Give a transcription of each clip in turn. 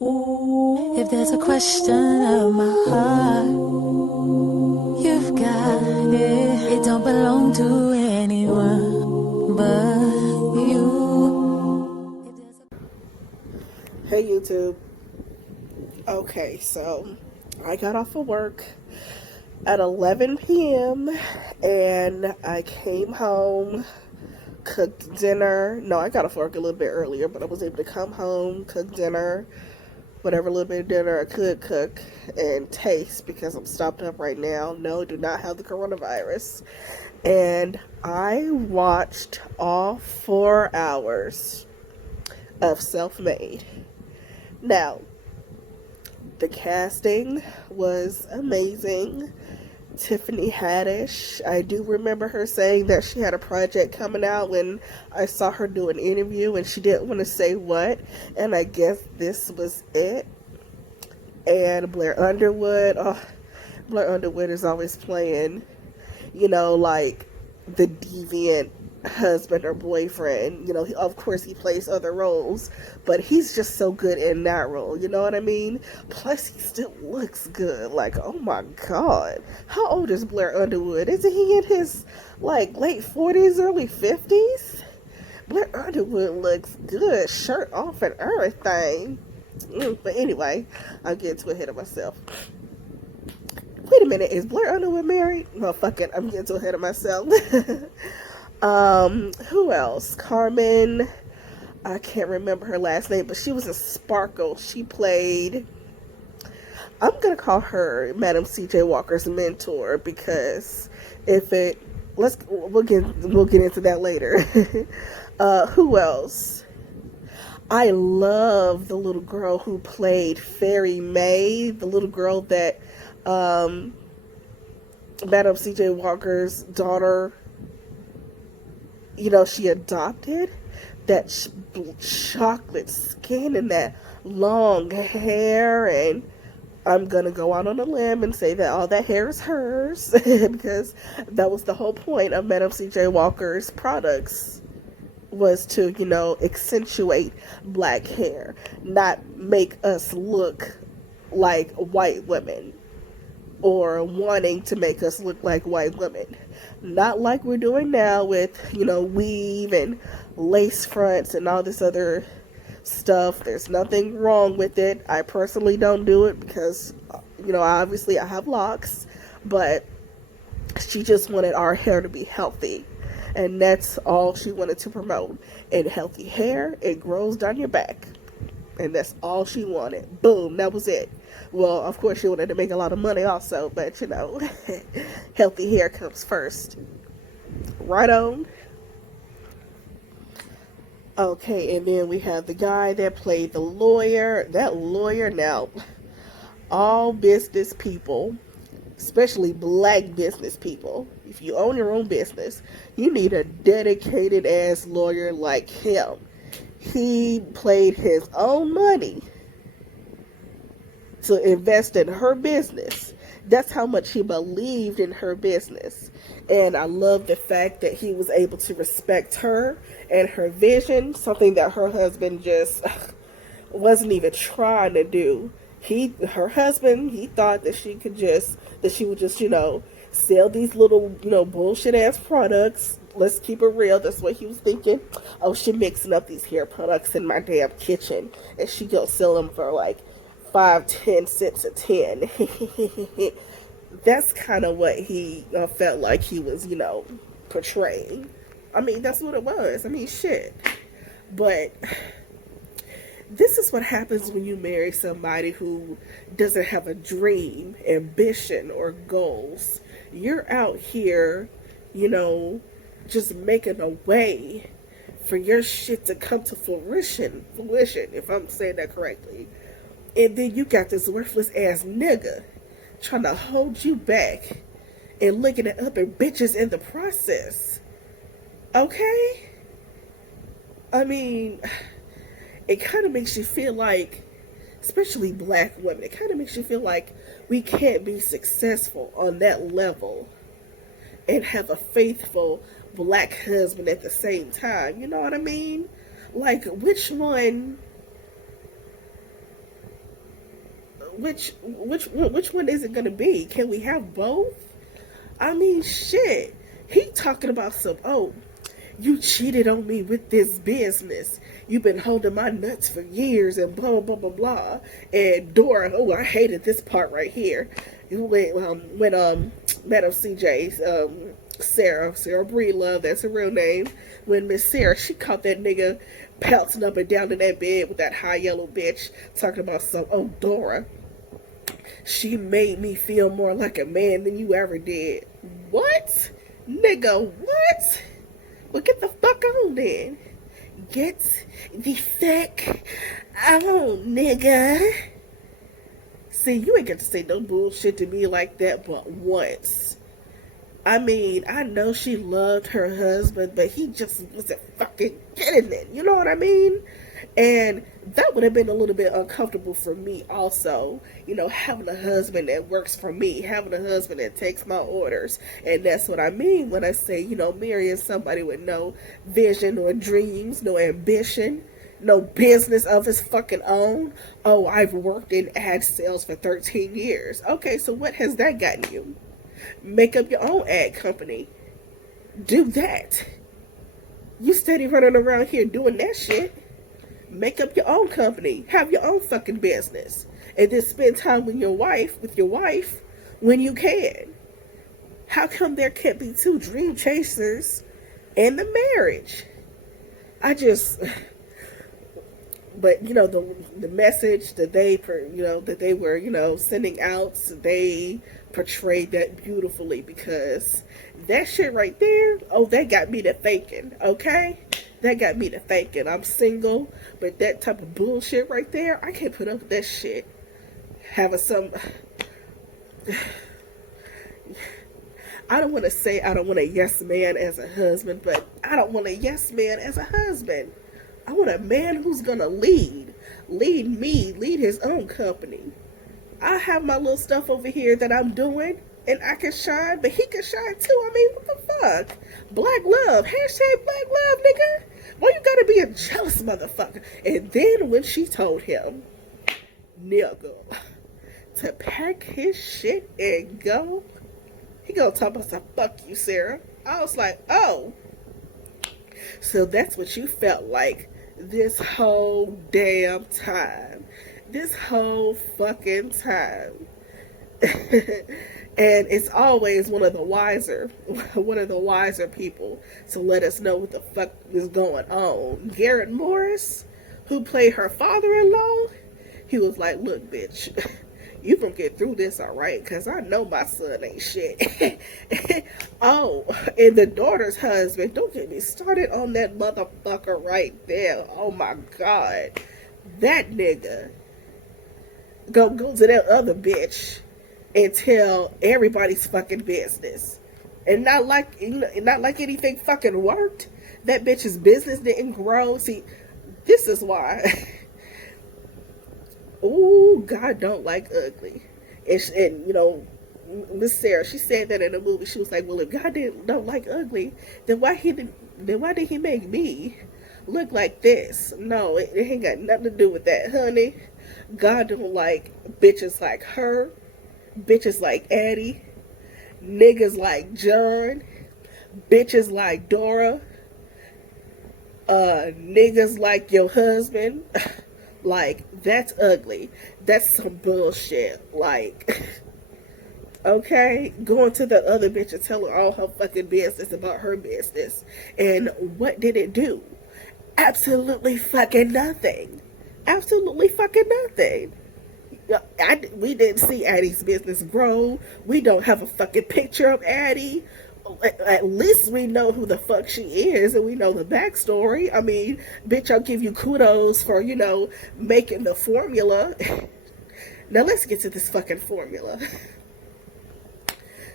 If there's a question of my heart, you've got it. It don't belong to anyone but you. Hey YouTube. Okay, so I got off of work at 11 p.m. and I came home, cooked dinner. No, I got off work a little bit earlier, but I was able to come home, cook dinner, whatever little bit of dinner I could cook and taste because I'm stopped up right now. No, do not have the coronavirus. And I watched all 4 hours of Self-Made. Now, the casting was amazing. Tiffany Haddish, I do remember her saying that she had a project coming out when I saw her do an interview and she didn't want to say what, and I guess this was it. And Blair Underwood, Blair Underwood is always playing, like the deviant husband or boyfriend. Of course he plays other roles, but he's just so good in that role, you know what I mean? Plus he still looks good. Like, oh my god, how old is Blair Underwood? Isn't he in his late 40s, early 50s? Blair Underwood looks good, shirt off and everything. But anyway, I'll get too ahead of myself. Wait a minute, is Blair Underwood married? Well, fuck it, I'm getting too ahead of myself. Who else? Carmen, I can't remember her last name, but she was in Sparkle. She played, I'm gonna call her Madam C.J. Walker's mentor, because we'll get into that later. Who else? I love the little girl who played Fairy May, the little girl that Madam C.J. Walker's daughter, she adopted. That chocolate skin and that long hair, and I'm gonna go out on a limb and say that all that hair is hers because that was the whole point of Madam C.J. Walker's products, was to, accentuate black hair, not make us look like white women or wanting to make us look like white women. Not like we're doing now with, weave and lace fronts and all this other stuff. There's nothing wrong with it. I personally don't do it because, obviously I have locks, but she just wanted our hair to be healthy. And that's all she wanted to promote. And healthy hair, it grows down your back. And that's all she wanted. Boom, that was it. Well, of course she wanted to make a lot of money also, but healthy hair comes first. Right on. Okay, and then we have the guy that played the lawyer. That lawyer, now, all business people, especially black business people, if you own your own business, you need a dedicated ass lawyer like him. He played his own money to invest in her business. That's how much he believed in her business. And I love the fact that he was able to respect her and her vision, something that her husband just wasn't even trying to do. Her husband, he thought that she would just, sell these little, bullshit ass products. Let's keep it real. That's what he was thinking. Oh, she mixing up these hair products in my damn kitchen, and she go sell them for like 5-10 cents a 10. That's kind of what he felt like he was, portraying. I mean, that's what it was. I mean, shit. But this is what happens when you marry somebody who doesn't have a dream, ambition, or goals. You're out here, just making a way for your shit to come to fruition, if I'm saying that correctly. And then you got this worthless ass nigga trying to hold you back and looking at other bitches in the process. Okay? I mean, it kind of makes you feel like, especially black women, it kind of makes you feel like we can't be successful on that level and have a faithful black husband at the same time. You know what I mean? Like, which one which one is it gonna be? Can we have both? I mean, shit. He talking about some, oh, you cheated on me with this business. You've been holding my nuts for years and blah, blah, blah, blah. And Dora, oh, I hated this part right here. When Madam CJ's, Sarah Breedlove, that's her real name. When Miss Sarah, she caught that nigga pouncing up and down in that bed with that high yellow bitch, talking about some, oh, Dora, she made me feel more like a man than you ever did. What? Nigga, what? Well, get the fuck on then. Get the fuck on, nigga. See, you ain't got to say no bullshit to me like that but once. I mean, I know she loved her husband, but he just wasn't fucking getting it. You know what I mean? And that would have been a little bit uncomfortable for me also. You know, having a husband that works for me, having a husband that takes my orders. And that's what I mean when I say, you know, marrying somebody with no vision or dreams, no ambition, no business of his fucking own. Oh, I've worked in ad sales for 13 years. Okay, so what has that gotten you? Make up your own ad company. Do that. You steady running around here doing that shit. Make up your own company. Have your own fucking business. And then spend time with your wife when you can. How come there can't be two dream chasers in the marriage? But you know, the message that they were sending out, they portrayed that beautifully, because that shit right there, oh, that got me to thinking. Okay, that got me to thinking. I'm single, but that type of bullshit right there, I can't put up with that shit. Having some, I don't want to say I don't want a yes man as a husband, but I don't want a yes man as a husband. I want a man who's gonna lead his own company. I have my little stuff over here that I'm doing, and I can shine, but he can shine too. I mean, what the fuck? Black love, hashtag black love, nigga. Why you gotta be a jealous motherfucker? And then when she told him, nigga, to pack his shit and go, he gonna talk about some, fuck you, Sarah. I was like, oh, so that's what you felt like this whole damn time. This whole fucking time. And it's always one of the wiser people to let us know what the fuck is going on. Garrett Morris, who played her father-in-law, he was like, look, bitch, you gonna get through this, all right? Because I know my son ain't shit. Oh, and the daughter's husband, don't get me started on that motherfucker right there. Oh my God. That nigga go to that other bitch and tell everybody's fucking business. And not like anything fucking worked. That bitch's business didn't grow. See, this is why. Ooh, God don't like ugly. And you know, Miss Sarah, she said that in the movie. She was like, well, if God don't like ugly, then why did he make me look like this? No, it ain't got nothing to do with that, honey. God don't like bitches like her, bitches like Addie, niggas like John, bitches like Dora, niggas like your husband. Like, that's ugly. That's some bullshit. Like, okay, going to the other bitch and telling all her fucking business about her business. And what did it do? Absolutely fucking nothing. Absolutely fucking nothing. We didn't see Addie's business grow. We don't have a fucking picture of Addie. At least we know who the fuck she is, and we know the backstory. I mean, bitch, I'll give you kudos for, you know, making the formula. Now let's get to this fucking formula.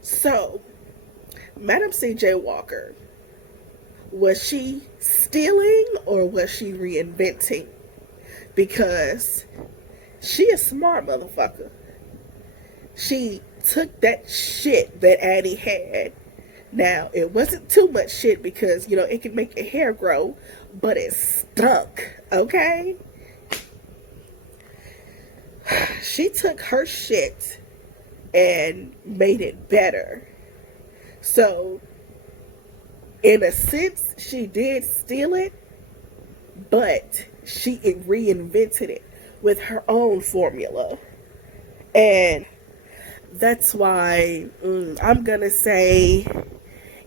So, Madam C.J. Walker, was she stealing or was she reinventing? Because she a smart motherfucker. She took that shit that Addie had. Now, it wasn't too much shit because, you know, it can make your hair grow, but it stunk, okay? she took her shit and made it better. So, in a sense, she did steal it, but she reinvented it with her own formula. And that's why I'm gonna say,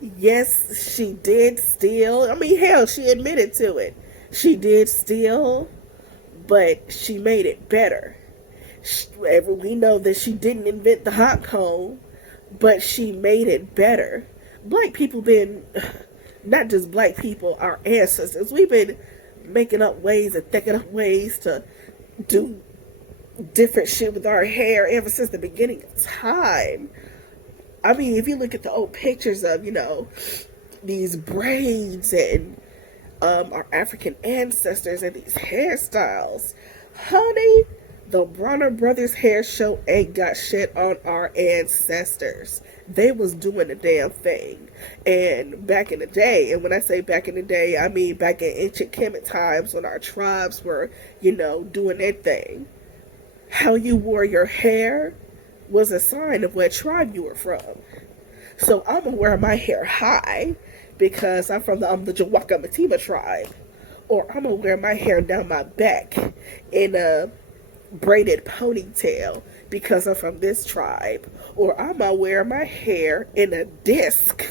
yes, she did steal. I mean, hell, she admitted to it. She did steal, but she made it better. We know that she didn't invent the hot comb, but she made it better. Black people been, not just black people, our ancestors, we've been making up ways and thinking up ways to do different shit with our hair ever since the beginning of time. I mean, if you look at the old pictures of, these braids and our African ancestors and these hairstyles, honey, the Bronner Brothers hair show ain't got shit on our ancestors. They was doing the damn thing. And back in the day, and when I say back in the day, I mean back in ancient Kemet times when our tribes were, doing their thing. How you wore your hair was a sign of what tribe you were from. So I'm gonna wear my hair high because I'm from the ᴰ괰ᴟᴜᴜ tribe. Or I'm gonna wear my hair down my back in a braided ponytail because I'm from this tribe. Or I'm gonna wear my hair in a disc.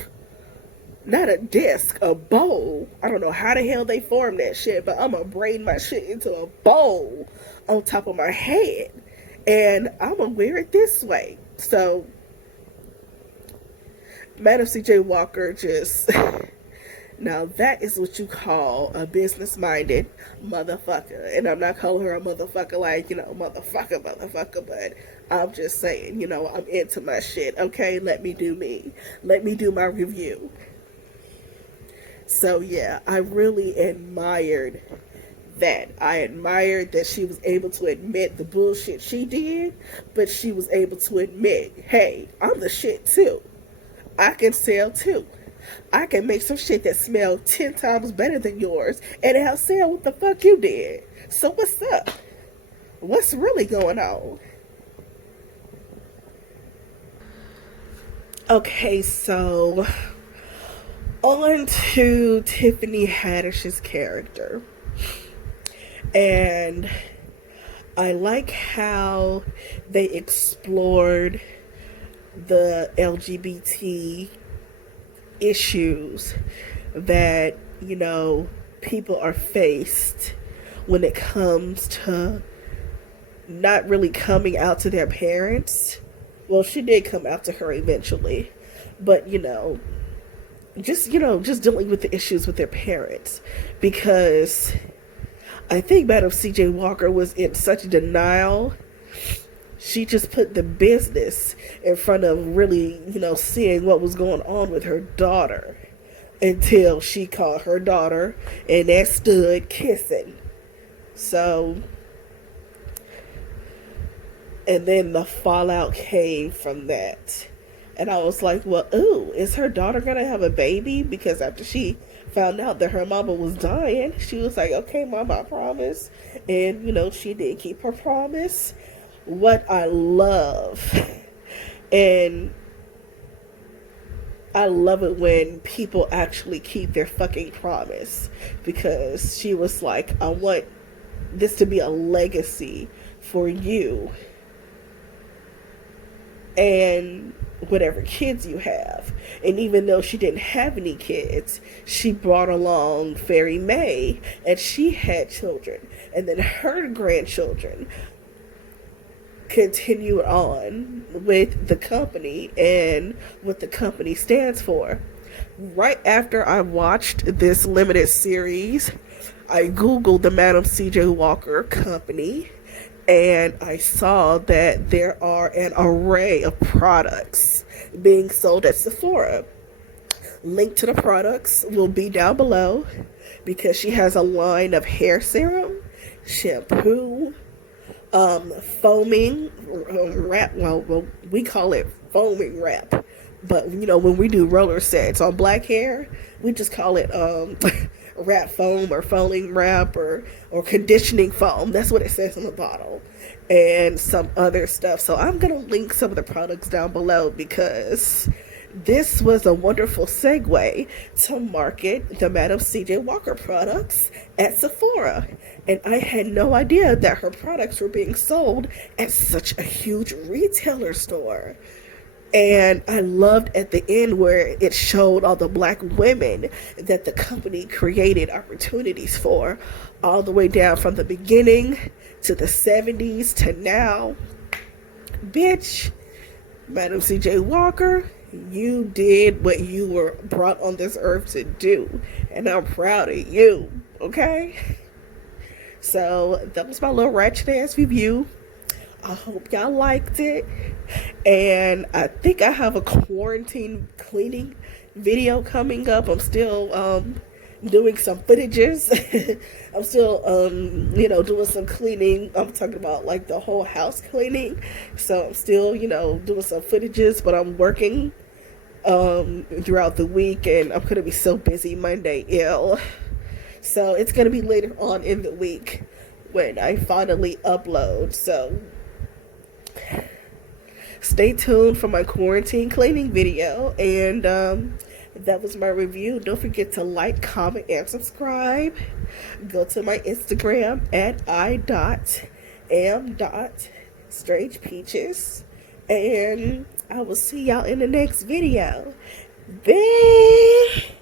Not a disc, a bowl. I don't know how the hell they form that shit, but I'm gonna braid my shit into a bowl on top of my head. And I'm gonna wear it this way. So, Madam C.J. Walker just... Now, that is what you call a business-minded motherfucker. And I'm not calling her a motherfucker like, motherfucker, but I'm just saying, I'm into my shit, okay? Let me do me. Let me do my review. So, yeah, I really admired that. I admired that she was able to admit the bullshit she did, but she was able to admit, hey, I'm the shit, too. I can sell, too. I can make some shit that smells 10 times better than yours and outsell what the fuck you did. So what's up? What's really going on? Okay, so on to Tiffany Haddish's character. And I like how they explored the LGBT issues that, people are faced when it comes to not really coming out to their parents. Well, she did come out to her eventually, but, just dealing with the issues with their parents, because I think Madam C.J. Walker was in such denial. She just put the business in front of really, seeing what was going on with her daughter until she caught her daughter and that stood kissing. So, and then the fallout came from that. And I was like, well, ooh, is her daughter going to have a baby? Because after she found out that her mama was dying, she was like, okay, mama, I promise. And, she did keep her promise. What I love, and I love it when people actually keep their fucking promise, because she was like, I want this to be a legacy for you and whatever kids you have. And even though she didn't have any kids, she brought along Fairy May, and she had children, and then her grandchildren continue on with the company and what the company stands for. Right after I watched this limited series, I googled the Madam C.J. Walker company, and I saw that there are an array of products being sold at Sephora. Link to the products will be down below, because she has a line of hair serum, shampoo, foaming wrap. Well, we call it foaming wrap, but when we do roller sets on black hair, we just call it wrap foam or foaming wrap or conditioning foam. That's what it says on the bottle. And some other stuff. So I'm going to link some of the products down below because this was a wonderful segue to market the Madam C.J. Walker products at Sephora. And I had no idea that her products were being sold at such a huge retailer store. And I loved at the end where it showed all the Black women that the company created opportunities for, all the way down from the beginning to the 70s to now. Bitch, Madam C.J. Walker, you did what you were brought on this earth to do. And I'm proud of you, okay? So that was my little ratchet ass review. I hope y'all liked it. And I think I have a quarantine cleaning video coming up. I'm still doing some footages. I'm still doing some cleaning. I'm talking about like the whole house cleaning. So I'm still doing some footages, but I'm working throughout the week, and I'm gonna be so busy Monday ill. So it's gonna be later on in the week when I finally upload. So stay tuned for my quarantine cleaning video. And that was my review. Don't forget to like, comment, and subscribe. Go to my Instagram at i.am.strangepeaches. And I will see y'all in the next video. Bye.